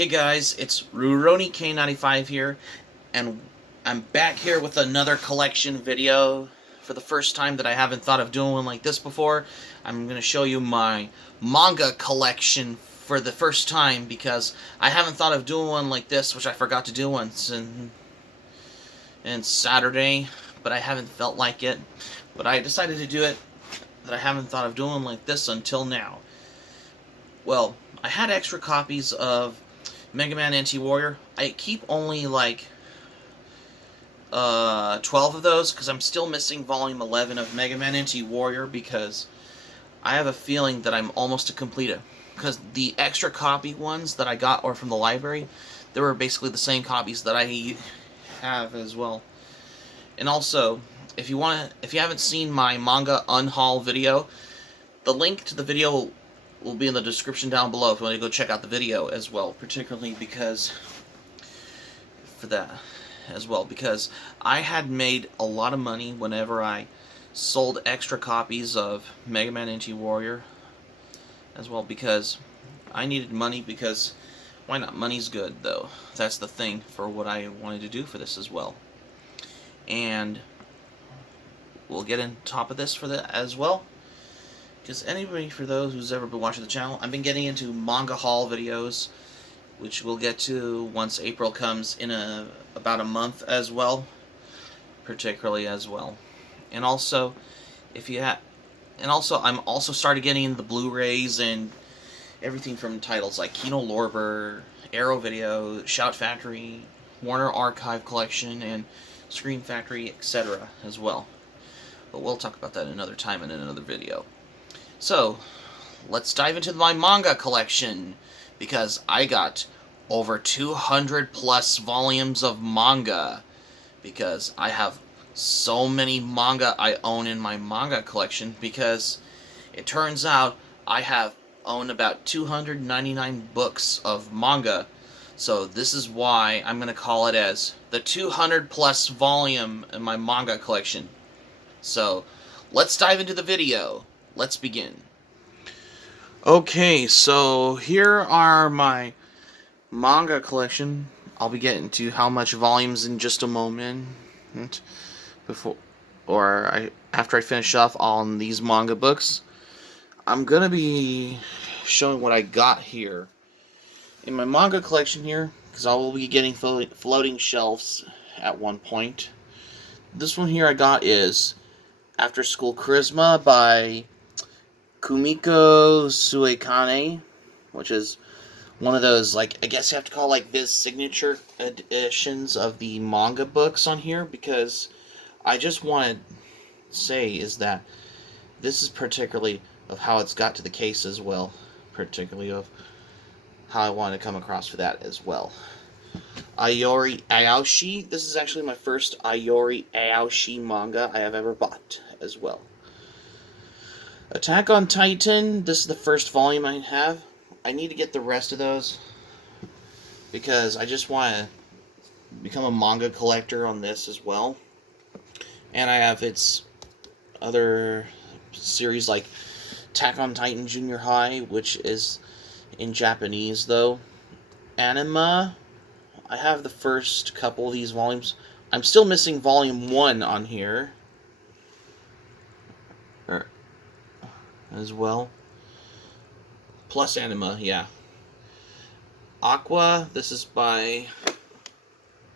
Hey guys, it's Rurouni K95 here, and I'm back here with another collection video. For the first time that I haven't thought of doing one like this before, I'm going to show you my manga collection for the first time because I haven't thought of doing one like this, which I forgot to do once in Saturday, but I haven't felt like it. But I decided to do it, that I haven't thought of doing like this until now. Well, I had extra copies of Mega Man Anti-Warrior. I keep only like 12 of those because I'm still missing volume 11 of Mega Man Anti-Warrior because I have a feeling that I'm almost to complete it. Because the extra copy ones that I got are from the library. They were basically the same copies that I have as well. And also, if you haven't seen my Manga Unhaul video, the link to the video will be in the description down below if you want to go check out the video as well, particularly because I had made a lot of money whenever I sold extra copies of Mega Man Anti-Warrior as well, because I needed money, because why not? Money's good, though. That's the thing for what I wanted to do for this as well. And we'll get on top of this for that as well. Because anybody, for those who's ever been watching the channel, I've been getting into manga haul videos, which we'll get to once April comes in about a month as well, particularly as well. And also, I'm also started getting into the Blu-rays and everything from titles like Kino Lorber, Arrow Video, Shout Factory, Warner Archive Collection, and Screen Factory, etc. as well. But we'll talk about that another time in another video. So, let's dive into my manga collection, because I got over 200 plus volumes of manga, because I have so many manga I own in my manga collection, because it turns out I own about 299 books of manga, so this is why I'm going to call it as the 200 plus volume in my manga collection. So, let's dive into the video. Let's begin. Okay, so here are my manga collection. I'll be getting to how much volumes in just a moment. After I finish off on these manga books, I'm gonna be showing what I got here in my manga collection here, because I will be getting floating shelves at one point. This one here I got is After School Charisma by Kumiko Suekane, which is one of those, like, I guess you have to call, like, Viz signature editions of the manga books on here, because I just want to say is that this is particularly of how it's got to the case as well, particularly of how I want to come across for that as well. Ayori Aoshi, this is actually my first Ayori Aoshi manga I have ever bought as well. Attack on Titan, this is the first volume I have. I need to get the rest of those, because I just want to become a manga collector on this as well. And I have its other series like Attack on Titan Junior High, which is in Japanese though. Anima, I have the first couple of these volumes. I'm still missing volume 1 on here as well. Plus Anima, yeah. Aqua, this is by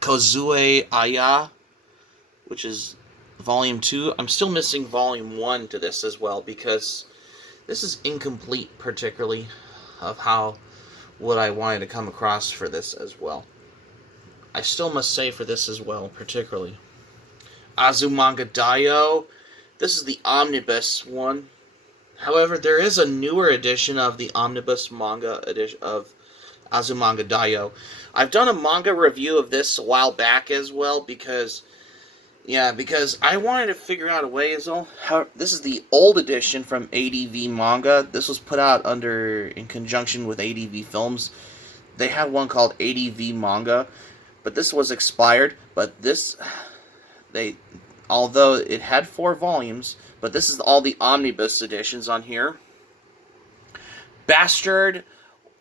Kozue Aya, which is volume 2. I'm still missing volume 1 to this as well, because this is incomplete, particularly of what I wanted to come across for this as well. I still must say for this as well, particularly. Azumanga Daioh, this is the omnibus one. However, there is a newer edition of the omnibus manga edition of Azumanga Daioh. I've done a manga review of this a while back as well, because I wanted to figure out a way as well. This is the old edition from ADV Manga. This was put out in conjunction with ADV Films. They had one called ADV Manga, but this was expired. But although it had 4 volumes, but this is all the omnibus editions on here. Bastard,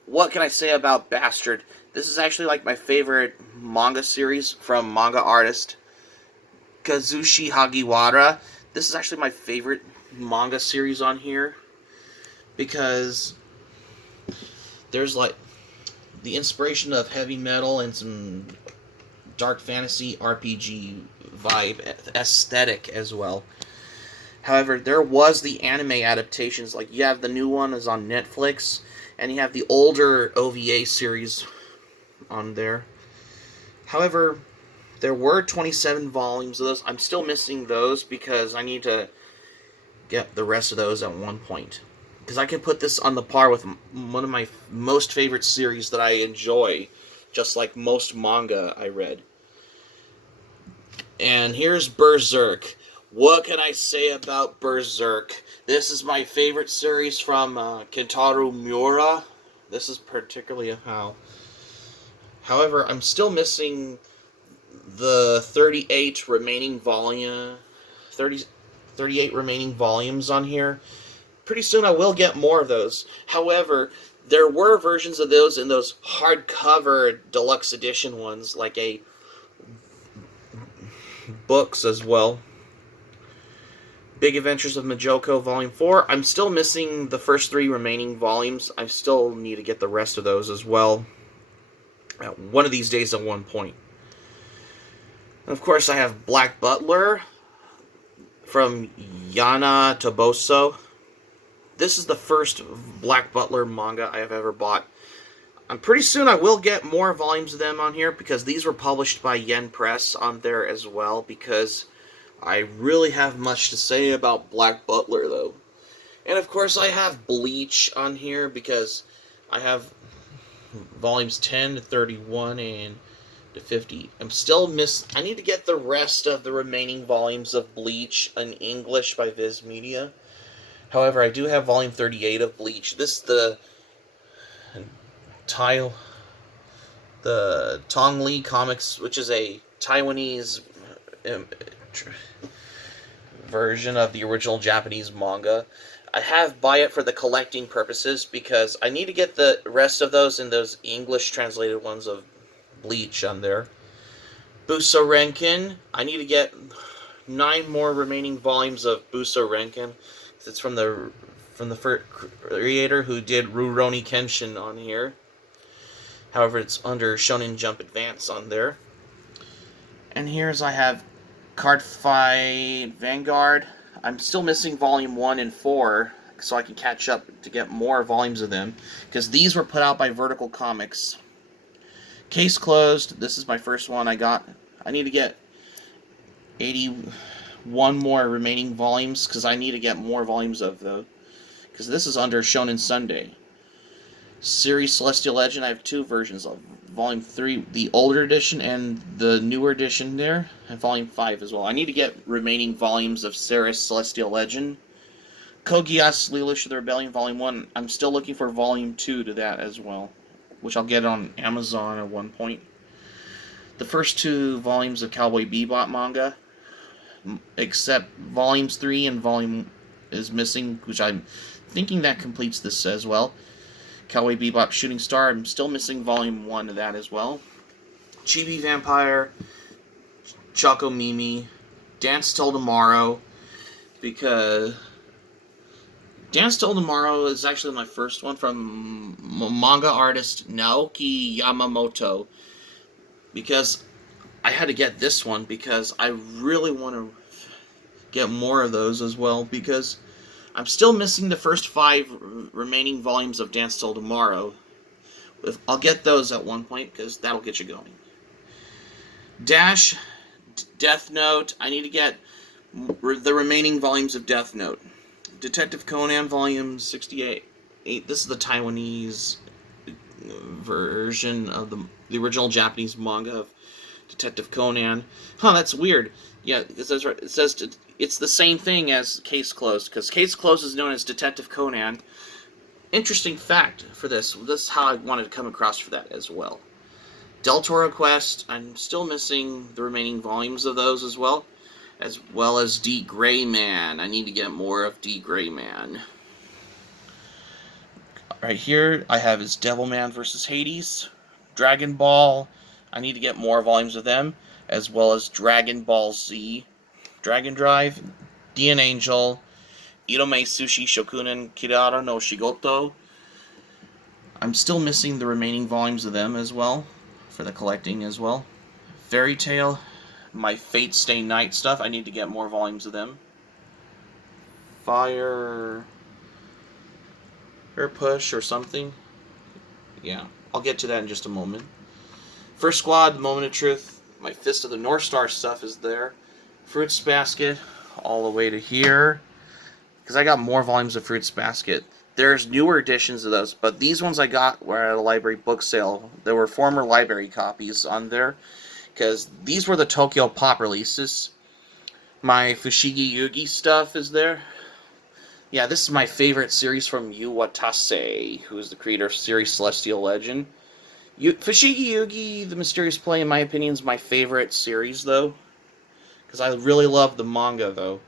what can I say about Bastard? This is actually like my favorite manga series from manga artist Kazushi Hagiwara. This is actually my favorite manga series on here because there's like the inspiration of heavy metal and some dark fantasy RPG vibe aesthetic as well. However, there was the anime adaptations. Like, you have the new one is on Netflix, and you have the older OVA series on there. However, there were 27 volumes of those. I'm still missing those because I need to get the rest of those at one point. Because I can put this on the par with one of my most favorite series that I enjoy, just like most manga I read. And here's Berserk. What can I say about Berserk? This is my favorite series from Kentaro Miura. This is particularly how. However, I'm still missing the 38 remaining 38 remaining volumes on here. Pretty soon I will get more of those. However, there were versions of those in those hardcover deluxe edition ones, like a books as well. Big Adventures of Majoko Volume 4. I'm still missing the first 3 remaining volumes. I still need to get the rest of those as well. One of these days at one point. And of course, I have Black Butler from Yana Toboso. This is the first Black Butler manga I have ever bought. Pretty soon I will get more volumes of them on here because these were published by Yen Press on there as well, because I really have much to say about Black Butler, though. And of course I have Bleach on here because I have volumes 10 to 31 and to 50. I need to get the rest of the remaining volumes of Bleach in English by Viz Media. However, I do have volume 38 of Bleach. This is the Tong Li Comics, which is a Taiwanese version of the original Japanese manga. I have buy it for the collecting purposes because I need to get the rest of those in those English translated ones of Bleach on there. Buso Renkin. I need to get 9 more remaining volumes of Buso Renkin. It's from the creator who did Rurouni Kenshin on here. However, it's under Shonen Jump Advance on there. And here's I have Card Fight Vanguard. I'm still missing volume 1 and 4, so I can catch up to get more volumes of them, because these were put out by Vertical Comics. Case Closed. This is my first one I got. I need to get 81 more remaining volumes, because I need to get more volumes of those, because this is under Shonen Sunday. Series Celestial Legend, I have 2 versions of. Volume 3, the older edition, and the newer edition there, and Volume 5 as well. I need to get remaining volumes of Series Celestial Legend. Kogias Lelouch of the Rebellion, Volume 1. I'm still looking for Volume 2 to that as well, which I'll get on Amazon at one point. The first 2 volumes of Cowboy Bebop manga, except Volumes 3 and Volume is missing, which I'm thinking that completes this as well. Cowboy Bebop Shooting Star, I'm still missing Volume 1 of that as well. Chibi Vampire, Choco Mimi, Dance Till Tomorrow, because Dance Till Tomorrow is actually my first one from manga artist Naoki Yamamoto, because I had to get this one because I really want to get more of those as well, because I'm still missing the first 5 remaining volumes of Dance Till Tomorrow. I'll get those at one point, because that'll get you going. Dash, Death Note. I need to get the remaining volumes of Death Note. Detective Conan, Volume 68. This is the Taiwanese version of the original Japanese manga of Detective Conan. Huh, that's weird. Yeah, it says right. It says it's the same thing as Case Closed, because Case Closed is known as Detective Conan. Interesting fact for this. This is how I wanted to come across for that as well. Del Toro Quest. I'm still missing the remaining volumes of those as well as D. Gray Man. I need to get more of D. Gray Man. Right here, I have his Devilman vs. Hades. Dragon Ball, I need to get more volumes of them, as well as Dragon Ball Z, Dragon Drive, Dian Angel, Irome Sushi Shokunen Kirara no Shigoto. I'm still missing the remaining volumes of them as well, for the collecting as well. Fairy Tail, my Fate Stay Night stuff, I need to get more volumes of them. Fire or Push or something. Yeah, I'll get to that in just a moment. First Squad, Moment of Truth, my Fist of the North Star stuff is there. Fruits Basket, all the way to here. Because I got more volumes of Fruits Basket. There's newer editions of those, but these ones I got were at a library book sale. There were former library copies on there, because these were the Tokyo Pop releases. My Fushigi Yugi stuff is there. Yeah, this is my favorite series from Yu Watase, who is the creator of series Celestial Legend. Fushigi Yugi, The Mysterious Play, in my opinion, is my favorite series, though. Because I really love the manga, though.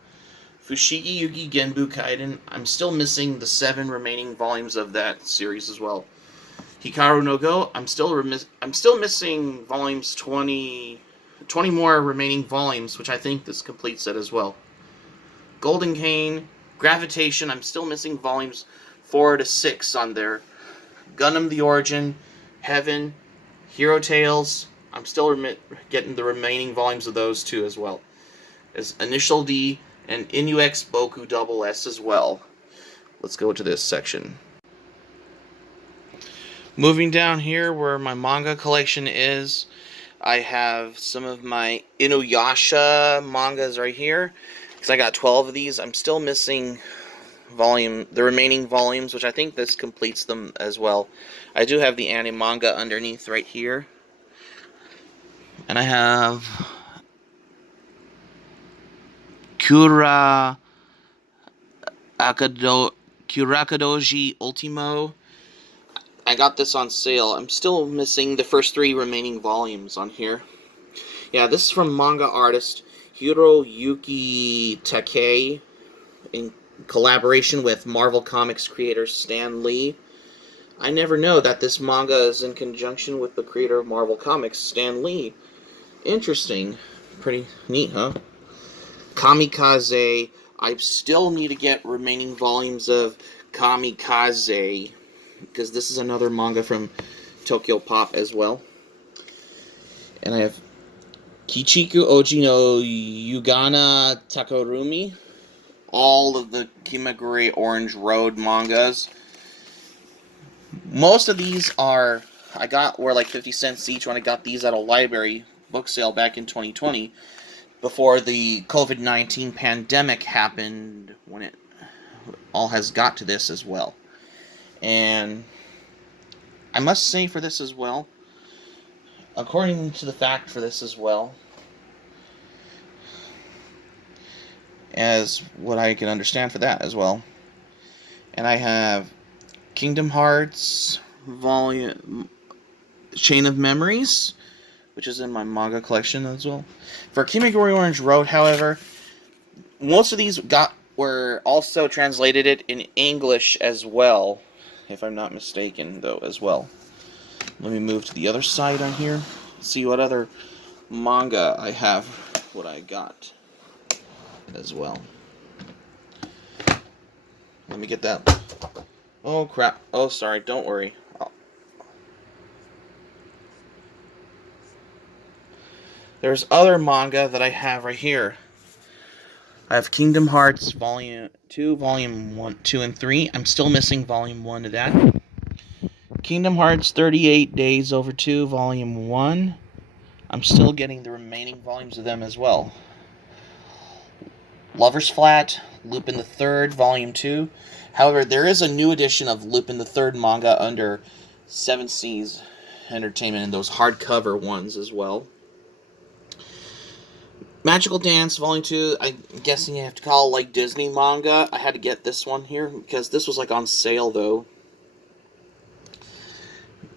Fushigi Yugi Genbu Kaiden, I'm still missing the 7 remaining volumes of that series as well. Hikaru no Go, I'm still missing volumes 20 more remaining volumes, which I think this completes it as well. Golden Cane, Gravitation, I'm still missing volumes 4 to 6 on there. Gundam The Origin, Heaven, Hero Tales, I'm still getting the remaining volumes of those too as well. As Initial D and Inuex Boku Double S as well. Let's go to this section. Moving down here where my manga collection is, I have some of my Inuyasha mangas right here. Because I got 12 of these. I'm still missing the remaining volumes, which I think this completes them as well. I do have the anime manga underneath right here. And I have Kurakadoji Ultimo. I got this on sale. I'm still missing the first 3 remaining volumes on here. Yeah, this is from manga artist Hiroyuki Takei in collaboration with Marvel Comics creator Stan Lee. I never know that this manga is in conjunction with the creator of Marvel Comics, Stan Lee. Interesting. Pretty neat, huh? Kamikaze. I still need to get remaining volumes of Kamikaze, because this is another manga from Tokyo Pop as well. And I have Kichiku Oji no Yugana Takorumi. All of the Kimagure Orange Road mangas. Most of these were like 50 cents each when I got these at a library book sale back in 2020, before the COVID-19 pandemic happened, when it all has got to this as well. And I must say for this as well, according to the fact for this as well, as what I can understand for that as well, and I have Kingdom Hearts Volume Chain of Memories, which is in my manga collection as well. For Kimagure Orange Road, however, most of these were also translated in English as well, if I'm not mistaken, though, as well. Let me move to the other side on here, see what other manga I have, what I got as well. Let me get that. Oh, crap. Oh, sorry, don't worry. There's other manga that I have right here. I have Kingdom Hearts Volume 2, Volume 1, 2, and 3. I'm still missing Volume 1 of that. Kingdom Hearts 38 Days Over 2, Volume 1. I'm still getting the remaining volumes of them as well. Lover's Flat, Lupin the Third, Volume 2. However, there is a new edition of Lupin the Third manga under 7 Seas Entertainment, and those hardcover ones as well. Magical Dance, Volume 2, I'm guessing you have to call it like Disney manga. I had to get this one here, because this was like on sale, though.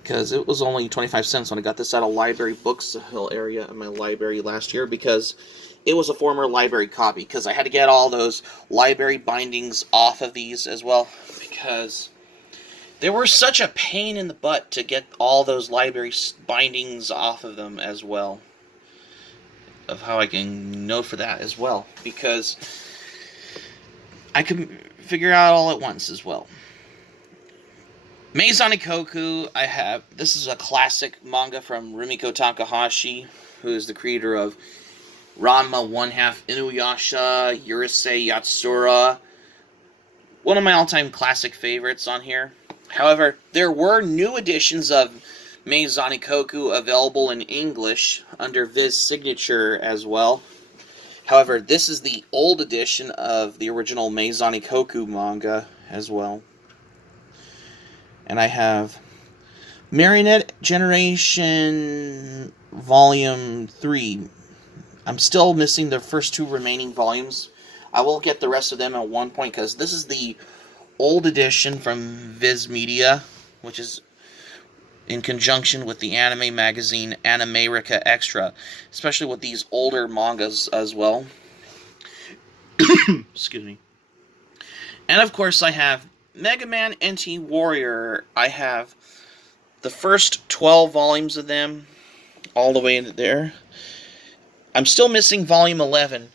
Because it was only 25 cents when I got this at a library book sale area in my library last year, because it was a former library copy, because I had to get all those library bindings off of these as well, because They were such a pain in the butt to get all those library bindings off of them as well. Of how I can note for that as well. Because I can figure out all at once as well. Maze Koku, I have. This is a classic manga from Rumiko Takahashi, who is the creator of Ranma 1/2 Inuyasha, Urusei Yatsura. One of my all-time classic favorites on here. However, there were new editions of Maze Koku available in English under Viz Signature as well. However, this is the old edition of the original Maze Koku manga as well. And I have Marionette Generation Volume 3. I'm still missing the first 2 remaining volumes. I will get the rest of them at one point, because this is the old edition from Viz Media, which is in conjunction with the anime magazine Animerica Extra, especially with these older mangas as well. Excuse me. And of course I have Mega Man NT Warrior. I have the first 12 volumes of them all the way into there. I'm still missing volume 11.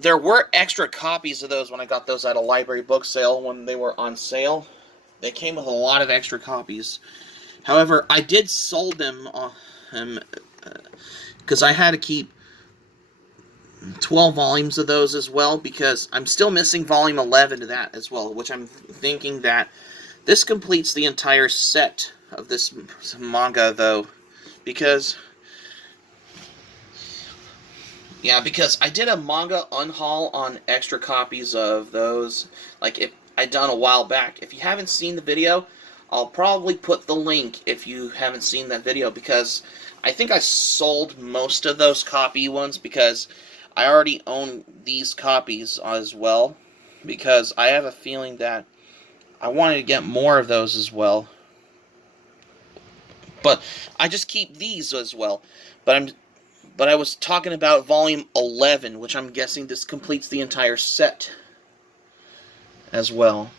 There were extra copies of those when I got those at a library book sale when they were on sale. They came with a lot of extra copies. However, I did sold them because I had to keep 12 volumes of those as well, because I'm still missing volume 11 to that as well, which I'm thinking that this completes the entire set of this manga, though, because I did a Manga Unhaul on extra copies of those, like I done a while back. If you haven't seen the video, I'll probably put the link if you haven't seen that video, because I think I sold most of those copy ones, because I already own these copies as well, because I have a feeling that I wanted to get more of those as well. But I just keep these as well. But I was talking about volume 11, which I'm guessing this completes the entire set as well.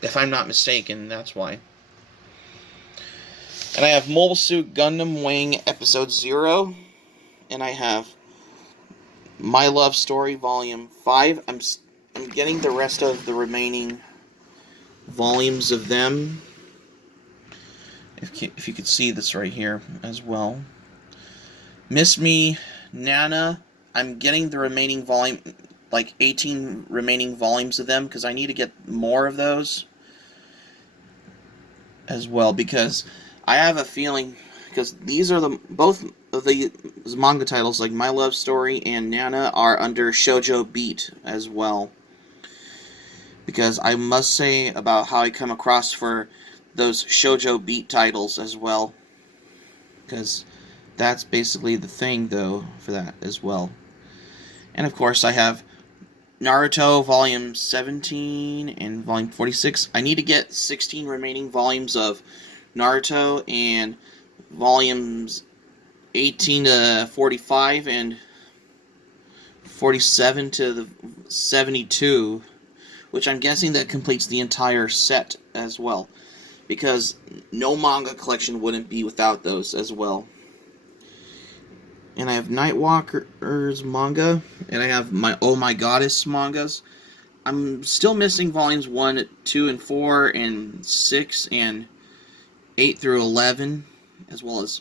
If I'm not mistaken, that's why. And I have Mobile Suit Gundam Wing Episode 0. And I have My Love Story Volume 5. I'm getting the rest of the remaining volumes of them. If you could see this right here as well. Miss Me, Nana. I'm getting the remaining volume, like 18 remaining volumes of them, because I need to get more of those as well, because I have a feeling, because these are both of the manga titles, like My Love Story and Nana, are under Shoujo Beat as well. Because I must say about how I come across for those Shoujo Beat titles as well, because that's basically the thing, though, for that as well. And of course I have Naruto Volume 17 and Volume 46. I need to get 16 remaining volumes of Naruto, and volumes 18 to 45 and 47 to the 72, which I'm guessing that completes the entire set as well, because no manga collection wouldn't be without those as well. And I have Nightwalker's manga, and I have my Oh My Goddess mangas. I'm still missing volumes 1, 2, and 4, and 6, and 8 through 11, as well as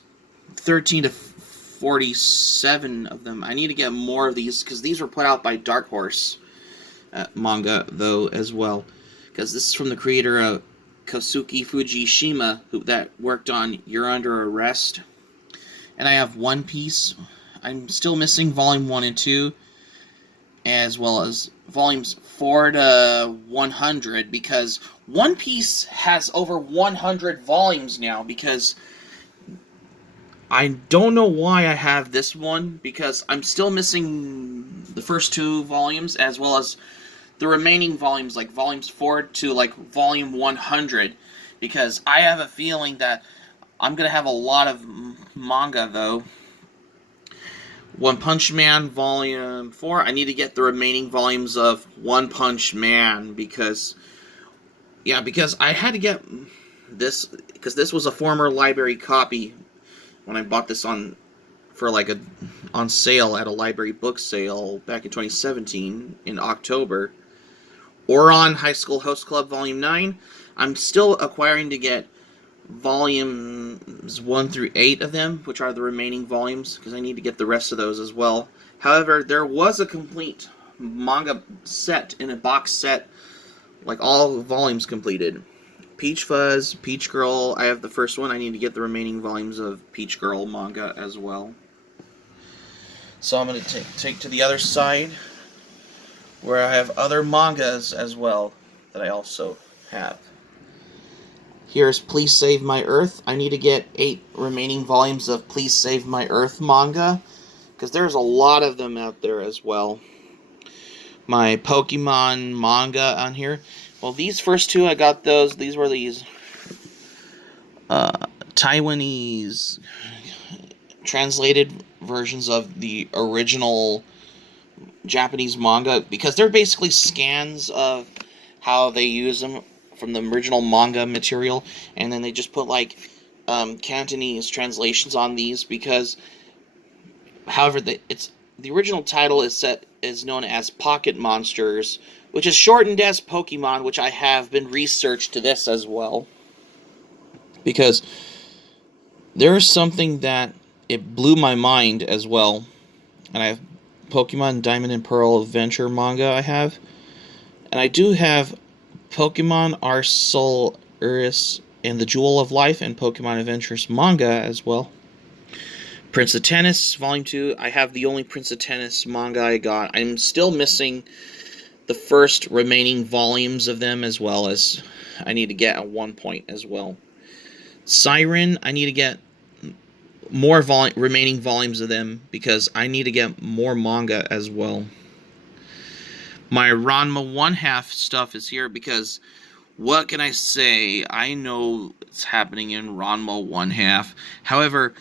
13 to 47 of them. I need to get more of these, because these were put out by Dark Horse manga, though, as well. Because this is from the creator of Kosuke Fujishima, that worked on You're Under Arrest. And I have One Piece. I'm still missing Volume 1 and 2, as well as Volumes 4 to 100, because One Piece has over 100 volumes now, because I don't know why I have this one, because I'm still missing the first 2 volumes, as well as the remaining volumes, like Volumes 4 to, like, Volume 100, because I have a feeling that I'm going to have a lot of manga, though. One Punch Man Volume 4. I need to get the remaining volumes of One Punch Man, because Yeah, because I had to get this because this was a former library copy when I bought this on sale at a library book sale back in 2017 in October. Oron High School Host Club Volume 9. I'm still acquiring to get volumes 1 through 8 of them, which are the remaining volumes, because I need to get the rest of those as well. However, there was a complete manga set in a box set, like all volumes completed. Peach Fuzz, Peach Girl, I have the first one. I need to get the remaining volumes of Peach Girl manga as well. So I'm going to take to the other side, where I have other mangas as well that I also have. Here's Please Save My Earth. I need to get 8 remaining volumes of Please Save My Earth manga, because there's a lot of them out there as well. My Pokemon manga on here. Well, these first two, I got those. These were these Taiwanese translated versions of the original Japanese manga, because they're basically scans of how they use them from the original manga material, and then they just put like Cantonese translations on these, because however the original title is known as Pocket Monsters, which is shortened as Pokemon, which I have been researched to this as well, because there is something that it blew my mind as well. And I have Pokemon Diamond and Pearl Adventure manga I have. And I do have Pokemon Arceus Iris and the Jewel of Life and Pokemon Adventures manga as well. Prince of Tennis Volume 2. I have the only Prince of Tennis manga I got. I'm still missing the first remaining volumes of them, as well as I need to get at one point as well. Siren, I need to get more remaining volumes of them, because I need to get more manga as well. My Ranma 1/2 stuff is here, because what can I say? I know it's happening in Ranma 1/2. However,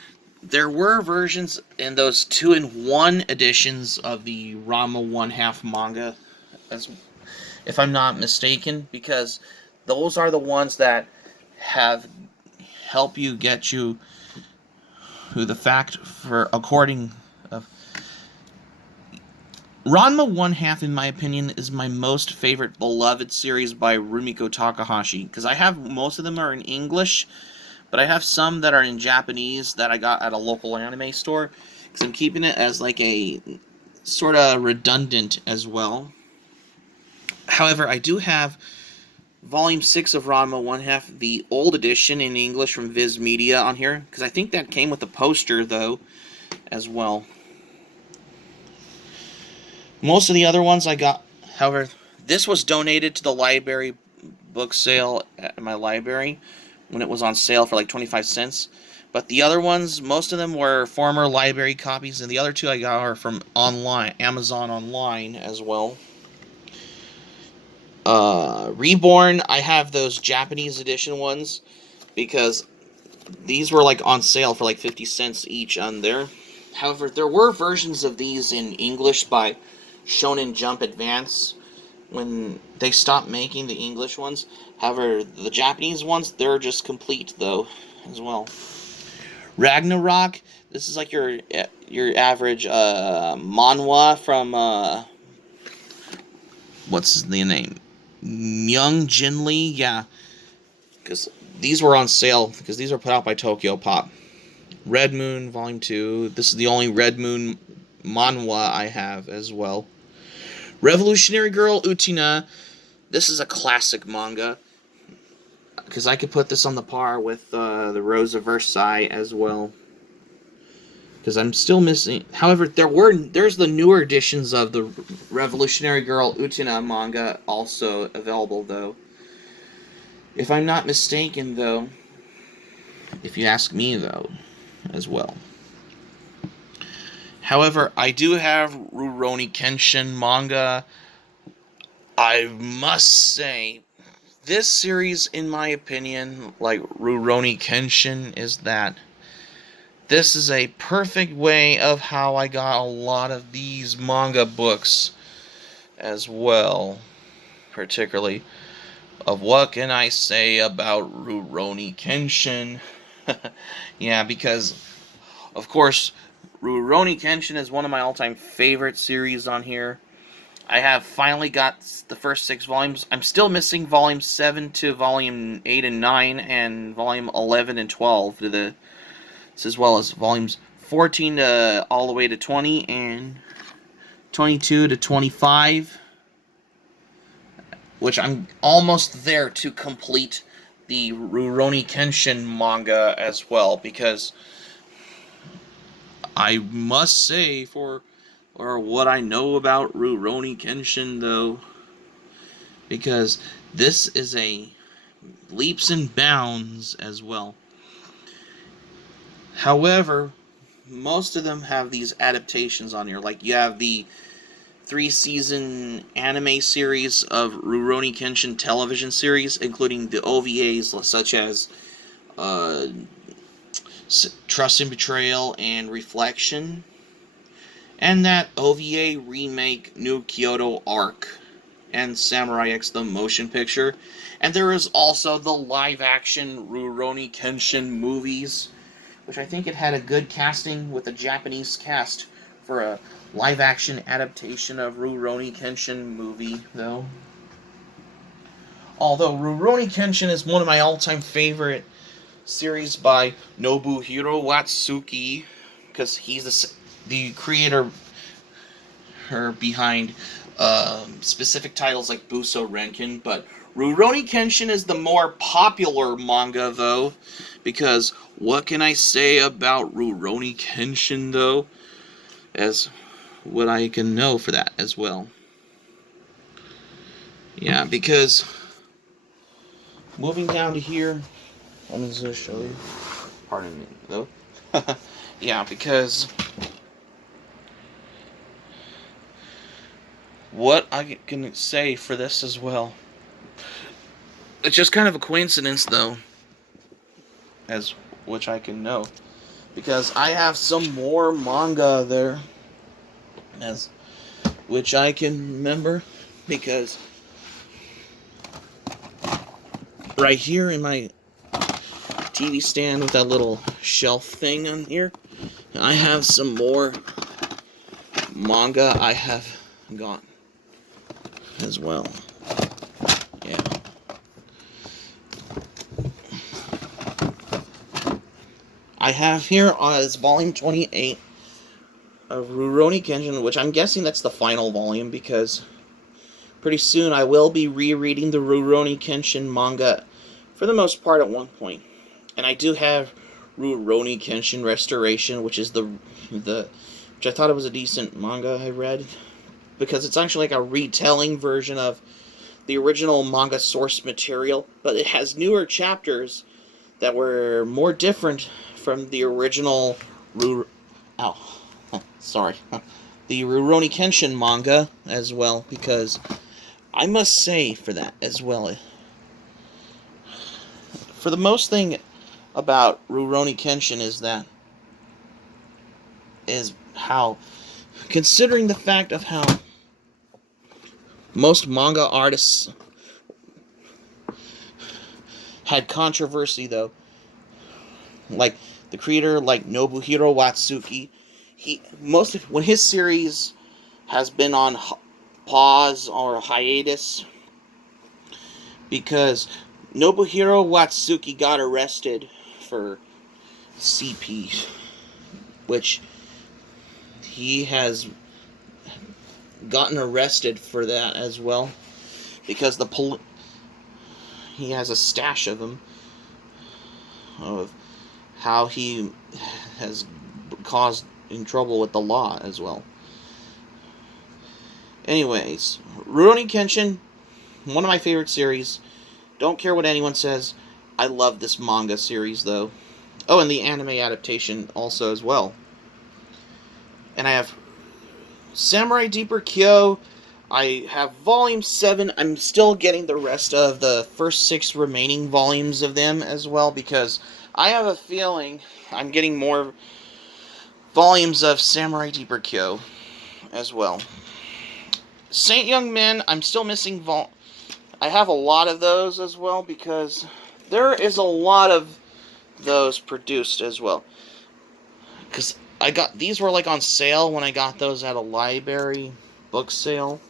there were versions in those 2-in-1 editions of the Ranma 1/2 manga, as if I'm not mistaken, because those are the ones that help you get you who the fact for according of Ranma 1/2, in my opinion, is my most favorite beloved series by Rumiko Takahashi, because I have most of them are in English, but I have some that are in Japanese that I got at a local anime store, because I'm keeping it as like a sort of redundant as well. However, I do have Volume 6 of Ranma 1/2, the old edition in English from Viz Media on here, because I think that came with a poster, though, as well. Most of the other ones I got, however, this was donated to the library book sale at my library when it was on sale for like 25 cents. But the other ones, most of them were former library copies, and the other two I got are from online, Amazon online as well. Reborn, I have those Japanese edition ones, because these were like on sale for like 50 cents each on there. However, there were versions of these in English by Shonen Jump Advance when they stopped making the English ones. However, the Japanese ones, they're just complete though as well. Ragnarok, this is like your average manhwa from what's the name? Myung Jin Lee, yeah. Because these were on sale, because these were put out by Tokyo Pop. Red Moon Volume 2. This is the only Red Moon manhwa I have as well. Revolutionary Girl Utena. This is a classic manga, because I could put this on the par with the Rose of Versailles as well, because I'm still missing. However, there's the newer editions of the Revolutionary Girl Utena manga also available, though. If I'm not mistaken, though, if you ask me, though, as well. However, I do have Rurouni Kenshin manga. I must say, this series, in my opinion, like Rurouni Kenshin, is that this is a perfect way of how I got a lot of these manga books as well, particularly. of What Can I Say About Rurouni Kenshin. Yeah, because, of course, Rurouni Kenshin is one of my all-time favorite series on here. I have finally got the first 6 volumes. I'm still missing volume 7 to volume 8 and 9, and volume 11 and 12 to the, as well as volumes 14 to all the way to 20 and 22 to 25, which I'm almost there to complete the Rurouni Kenshin manga as well, because I must say, for what I know about Rurouni Kenshin, though, because this is a leaps and bounds as well. However, most of them have these adaptations on here. Like, you have the 3-season anime series of Rurouni Kenshin television series, including the OVAs such as Trust and Betrayal and Reflection, and that OVA remake New Kyoto Arc and Samurai X the motion picture. And there is also the live-action Rurouni Kenshin movies, which I think it had a good casting with a Japanese cast for a live-action adaptation of Rurouni Kenshin movie, though. Although Rurouni Kenshin is one of my all-time favorite series by Nobuhiro Watsuki, because he's the creator behind specific titles like Buso Renkin, but Rurouni Kenshin is the more popular manga, though, because what can I say about Rurouni Kenshin, though, as what I can know for that as well. Yeah, because moving down to here, I'm just going to show you. Pardon me, though. Yeah, because what I can say for this as well, it's just kind of a coincidence, though, as which I can know, because I have some more manga there, as which I can remember, because right here in my TV stand with that little shelf thing on here, I have some more manga I have got as well. Yeah. I have here is volume 28 of Rurouni Kenshin, which I'm guessing that's the final volume, because pretty soon I will be rereading the Rurouni Kenshin manga for the most part at one point. And I do have Rurouni Kenshin Restoration, which is which I thought it was a decent manga I read, because it's actually like a retelling version of the original manga source material, but it has newer chapters that were more different from the original the Rurouni Kenshin manga as well, because I must say for that as well, for the most thing about Rurouni Kenshin is how, considering the fact of how most manga artists had controversy, though, like the creator, like Nobuhiro Watsuki, when his series has been on pause or hiatus, because Nobuhiro Watsuki got arrested for CP, which he has gotten arrested for that as well, because he has a stash of them, of how he has caused in trouble with the law as well. Anyways, Rurouni Kenshin, one of my favorite series. Don't care what anyone says. I love this manga series, though. Oh, and the anime adaptation also as well. And I have Samurai Deeper Kyo. I have Volume 7. I'm still getting the rest of the first 6 remaining volumes of them as well, because I have a feeling I'm getting more volumes of Samurai Deeper Kyo as well. Saint Young Men, I'm still missing I have a lot of those as well because there is a lot of those produced as well. Because these were like on sale when I got those at a library book sale.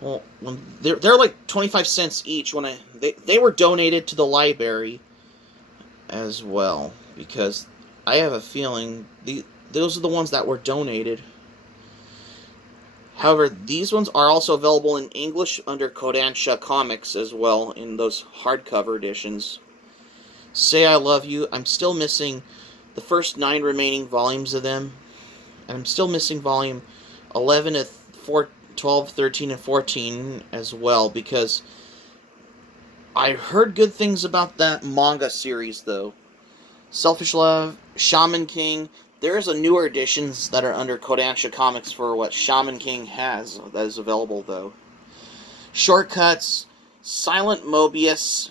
Well, when they're like 25 cents each. When they were donated to the library as well, because I have a feeling those are the ones that were donated. However, these ones are also available in English under Kodansha Comics as well in those hardcover editions. Say I Love You, I'm still missing the first 9 remaining volumes of them, and I'm still missing volume 11 to 12, 13, and 14 as well, because I heard good things about that manga series, though. Selfish Love, Shaman King. There's a newer editions that are under Kodansha Comics for what Shaman King has that is available, though. Shortcuts, Silent Mobius.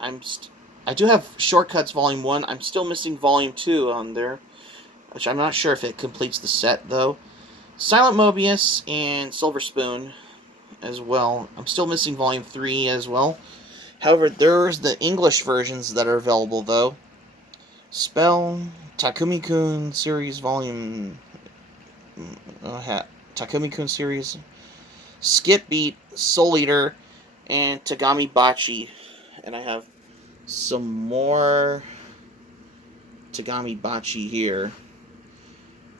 I do have Shortcuts Volume 1. I'm still missing Volume 2 on there, which I'm not sure if it completes the set, though. Silent Mobius and Silver Spoon as well. I'm still missing Volume 3 as well. However, there's the English versions that are available, though. Spell, Takumi-kun Series Volume... Takumi-kun Series, Skip Beat, Soul Eater, and Tagami Bachi. And I have some more Tagami Bachi here.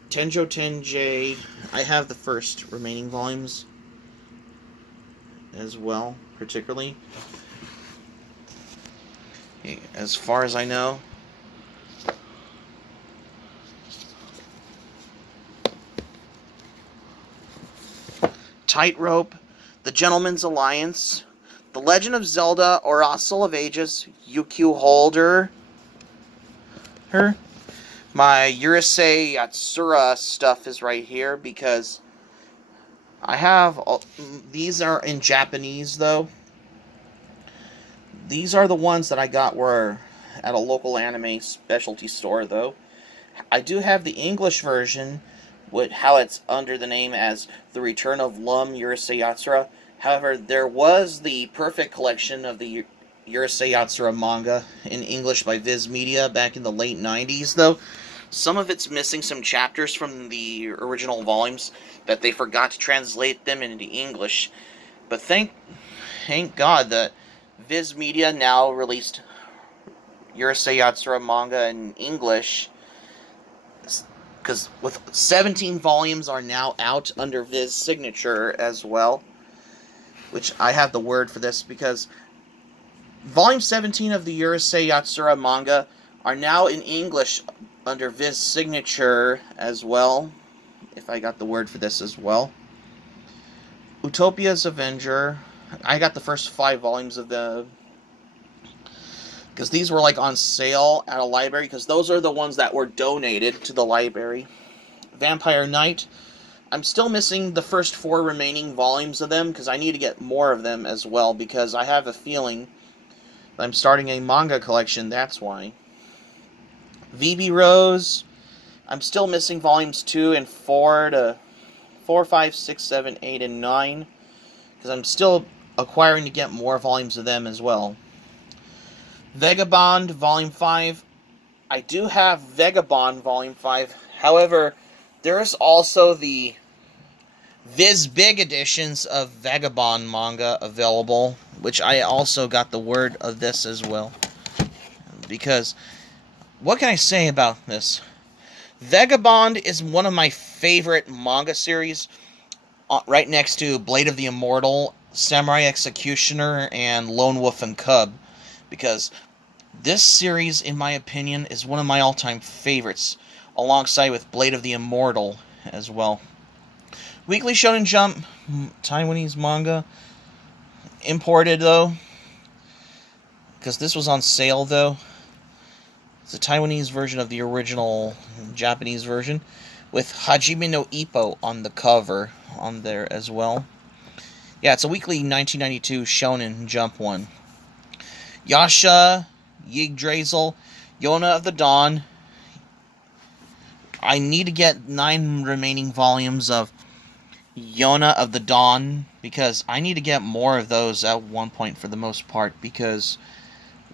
Tenjo Tenjei. I have the first remaining volumes as well, particularly. As far as I know. Tightrope, The Gentleman's Alliance, The Legend of Zelda, Oracle of Ages, UQ Holder. My Urusei Yatsura stuff is right here because I have... These are in Japanese, though. These are the ones that I got were at a local anime specialty store, though. I do have the English version, with how it's under the name as The Return of Lum Urusei Yatsura. However, there was the Perfect Collection of the Urusei Yatsura manga in English by Viz Media back in the late 90s, though. Some of it's missing some chapters from the original volumes that they forgot to translate them into English. But thank God that Viz Media now released Urusei Yatsura manga in English, because with 17 volumes are now out under Viz signature as well, which I have the word for this, because volume 17 of the Urusei Yatsura manga are now in English under Viz signature as well, if I got the word for this as well. Utopia's Avenger, I got the first 5 volumes of the... because these were like on sale at a library, because those are the ones that were donated to the library. Vampire Knight, I'm still missing the first 4 remaining volumes of them, because I need to get more of them as well, because I have a feeling that I'm starting a manga collection, that's why. VB Rose, I'm still missing volumes 2 and 4 to 4, 5, 6, 7, 8, and 9, because I'm still acquiring to get more volumes of them as well. Vagabond Volume 5, I do have Vagabond Volume 5, however, there is also the Viz Big editions of Vagabond manga available, which I also got the word of this as well. Because, what can I say about this? Vagabond is one of my favorite manga series, right next to Blade of the Immortal, Samurai Executioner, and Lone Wolf and Cub, because this series, in my opinion, is one of my all-time favorites, alongside with Blade of the Immortal as well. Weekly Shonen Jump, Taiwanese manga, imported though, because this was on sale though. It's a Taiwanese version of the original Japanese version, with Hajime no Ippo on the cover on there as well. Yeah, it's a weekly 1992 Shonen Jump one. Yasha, Yggdrasil, Yona of the Dawn. I need to get 9 remaining volumes of Yona of the Dawn, because I need to get more of those at one point for the most part, because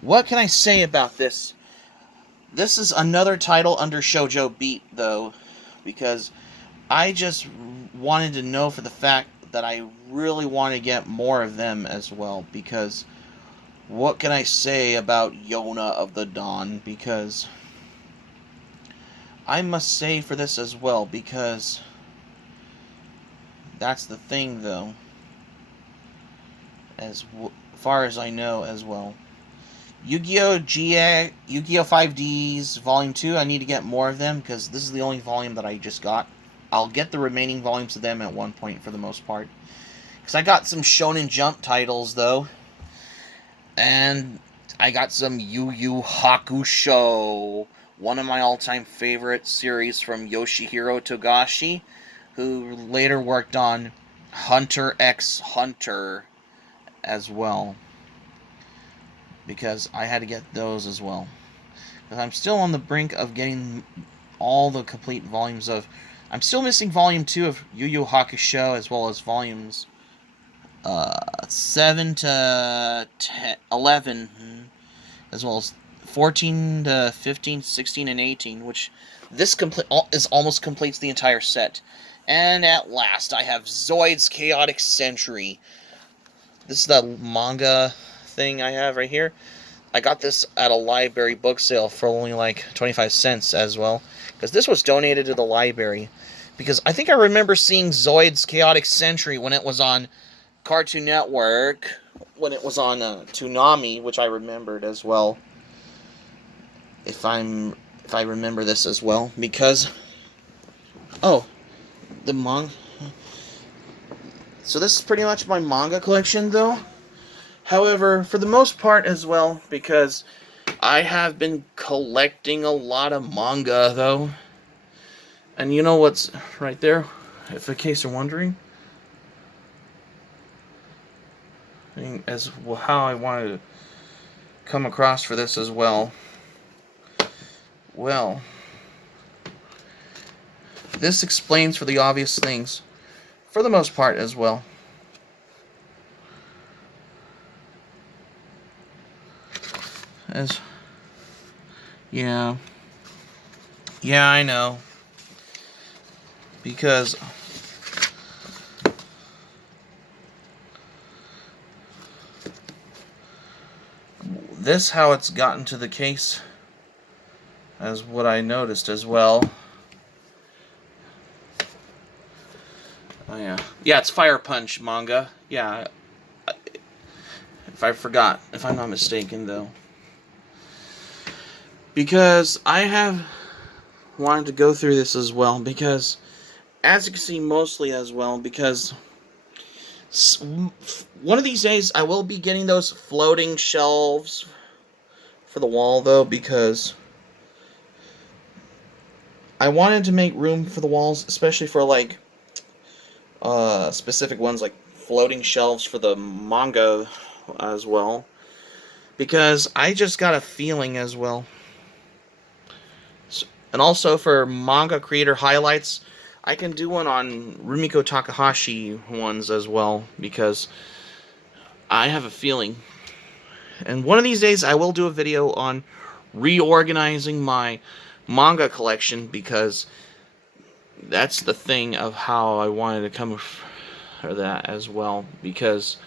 what can I say about this? This is another title under Shoujo Beat, though, because I just wanted to know for the fact that I really want to get more of them as well, because what can I say about Yona of the Dawn? Because I must say for this as well, because that's the thing, though, as far as I know as well. Yu-Gi-Oh! GX, Yu-Gi-Oh! 5Ds, Volume 2, I need to get more of them, because this is the only volume that I just got. I'll get the remaining volumes of them at one point for the most part. Because I got some Shonen Jump titles, though. And I got some Yu Yu Hakusho, one of my all-time favorite series from Yoshihiro Togashi, who later worked on Hunter x Hunter as well. Because I had to get those as well. Because I'm still on the brink of getting all the complete volumes of... I'm still missing Volume 2 of Yu Yu Hakusho, as well as Volumes 7 to 10, 11, as well as 14 to 15, 16, and 18, which this almost completes the entire set. And at last, I have Zoid's Chaotic Century. This is the manga thing I have right here. I got this at a library book sale for only like 25 cents as well, because this was donated to the library. Because I think I remember seeing Zoid's Chaotic Century when it was on Cartoon Network, when it was on Toonami, which I remembered as well. If I remember this as well, because the manga. So this is pretty much my manga collection, though. However, for the most part as well, because I have been collecting a lot of manga, though. And you know what's right there, if in case you're wondering? As how I wanted to come across for this as well. Well, this explains for the obvious things, for the most part as well. Yeah, I know, because this how it's gotten to the case, as what I noticed as well. Oh yeah, it's Fire Punch manga. Yeah, if I'm not mistaken, though. Because I have wanted to go through this as well, because as you can see mostly as well, because one of these days I will be getting those floating shelves for the wall, though, because I wanted to make room for the walls, especially for like specific ones like floating shelves for the manga as well, because I just got a feeling as well. And also for manga creator highlights, I can do one on Rumiko Takahashi ones as well, because I have a feeling. And one of these days I will do a video on reorganizing my manga collection, because that's the thing of how I wanted to come for that as well, because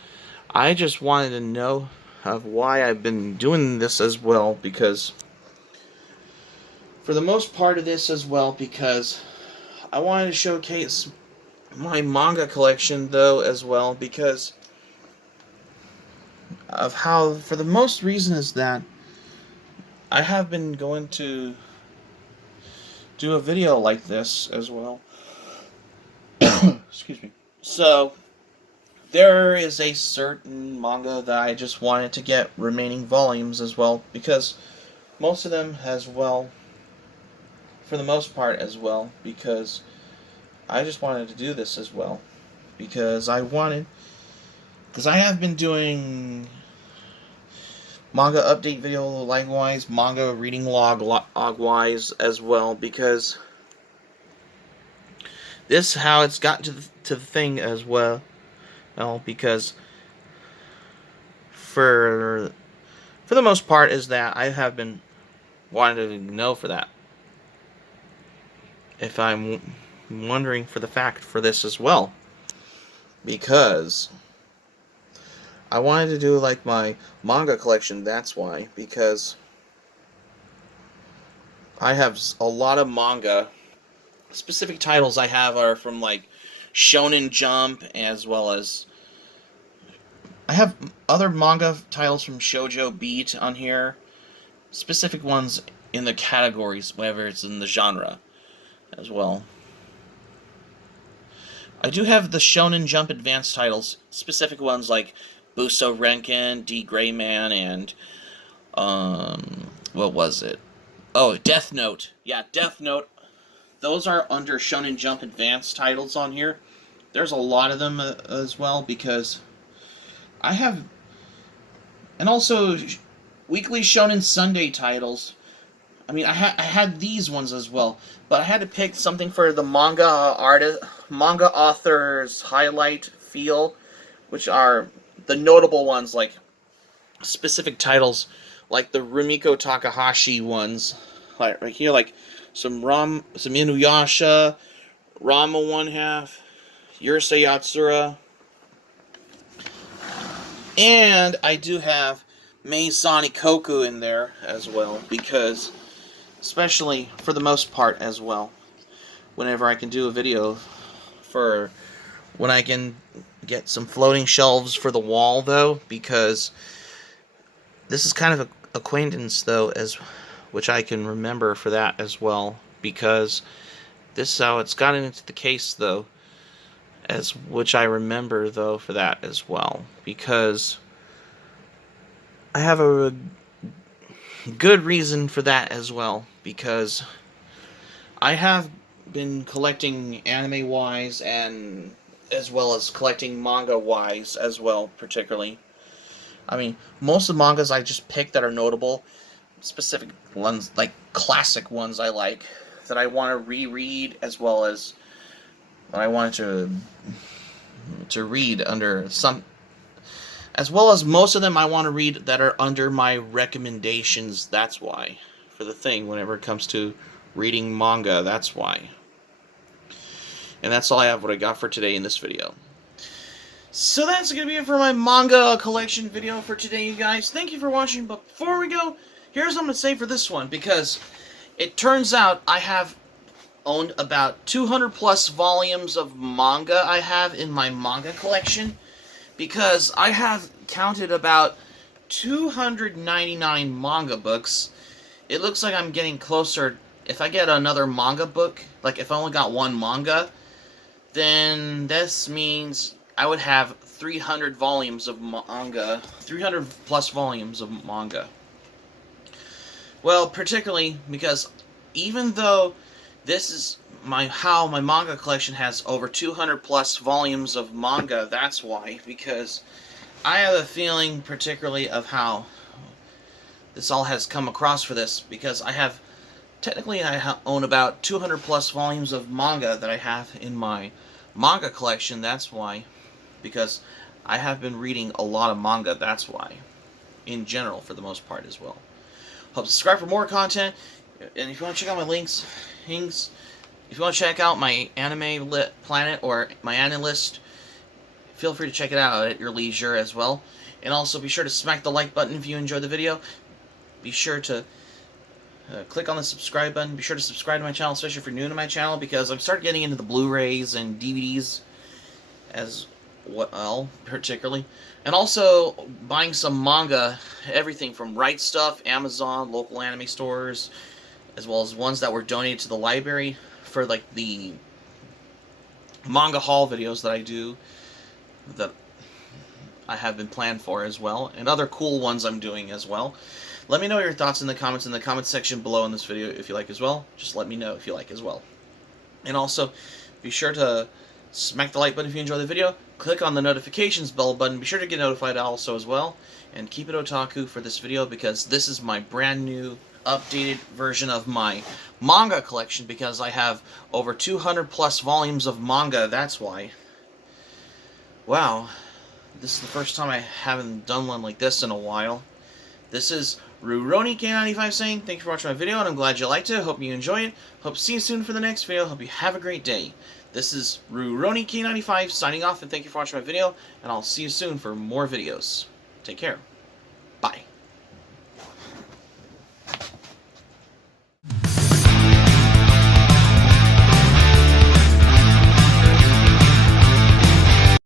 I just wanted to know of why I've been doing this as well, because for the most part of this as well, because I wanted to showcase my manga collection, though, as well, because of how, for the most reason is that I have been going to do a video like this as well. Excuse me. So, there is a certain manga that I just wanted to get remaining volumes as well, because most of them as well, for the most part as well, because I just wanted to do this as well, because I have been doing manga update video likewise, manga reading log wise as well, because this how it's gotten to the thing as well. Well, because for the most part is that I have been wanting to know for that. If I'm wondering for the fact for this as well, because I wanted to do like my manga collection. That's why, because I have a lot of manga. Specific titles I have are from like Shonen Jump, as well as I have other manga titles from Shoujo Beat on here. Specific ones in the categories, whether it's in the genre as well. I do have the Shonen Jump advanced titles, specific ones like Buso Renken, D. Greyman, and what was it? Oh, Death Note. Yeah, Death Note. Those are under Shonen Jump advanced titles on here. There's a lot of them as well, because I have, and also weekly Shonen Sunday titles. I mean, I had these ones as well, but I had to pick something for the manga author's highlight feel, which are the notable ones, like specific titles, like the Rumiko Takahashi ones, like right here, like some Inuyasha, Rama 1/2, Urusei Yatsura, and I do have Meisani Koku in there as well, because especially for the most part as well, whenever I can do a video for when I can get some floating shelves for the wall, though, because this is kind of a acquaintance, though, as which I can remember for that as well, because this is how it's gotten into the case, though, as which I remember, though, for that as well, because I have a good reason for that as well, because I have been collecting anime-wise, and as well as collecting manga-wise as well, particularly. I mean, most of the mangas I just picked that are notable, specific ones, like classic ones I like, that I want to reread, as well as I wanted to read under some, as well as most of them I want to read that are under my recommendations. That's why, for the thing, whenever it comes to reading manga, that's why. And that's all I have what I got for today in this video. So that's going to be it for my manga collection video for today, you guys. Thank you for watching, but before we go, here's what I'm going to say for this one, because it turns out I have owned about 200 plus volumes of manga I have in my manga collection, because I have counted about 299 manga books. It looks like I'm getting closer. If I get another manga book, like if I only got one manga, then this means I would have 300 volumes of manga, 300 plus volumes of manga. Well, particularly because even though this is how my manga collection has over 200 plus volumes of manga, that's why, because I have a feeling particularly of how this all has come across for this, because technically I own about 200 plus volumes of manga that I have in my manga collection, that's why, because I have been reading a lot of manga, that's why, in general, for the most part as well. Hope subscribe for more content, and if you want to check out my links, if you want to check out my anime planet or my anime list, feel free to check it out at your leisure as well. And also be sure to smack the like button if you enjoyed the video. Be sure to click on the subscribe button. Be sure to subscribe to my channel, especially if you're new to my channel, because I've started getting into the Blu-rays and DVDs as well, particularly. And also buying some manga, everything from Right Stuff, Amazon, local anime stores, as well as ones that were donated to the library for like the Manga haul videos that I do, that I have been planned for as well, and other cool ones I'm doing as well. Let me know your thoughts in the comments section below in this video if you like as well. Just let me know if you like as well. And also, be sure to smack the like button if you enjoy the video. Click on the notifications bell button. Be sure to get notified also as well. And keep it otaku for this video, because this is my brand new updated version of my manga collection because I have over 200 plus volumes of manga, that's why. Wow, this is the first time I haven't done one like this in a while. This is Rurouni K95 saying, thank you for watching my video, and I'm glad you liked it. Hope you enjoy it. Hope to see you soon for the next video. Hope you have a great day. This is Rurouni K95 signing off, and thank you for watching my video, and I'll see you soon for more videos. Take care.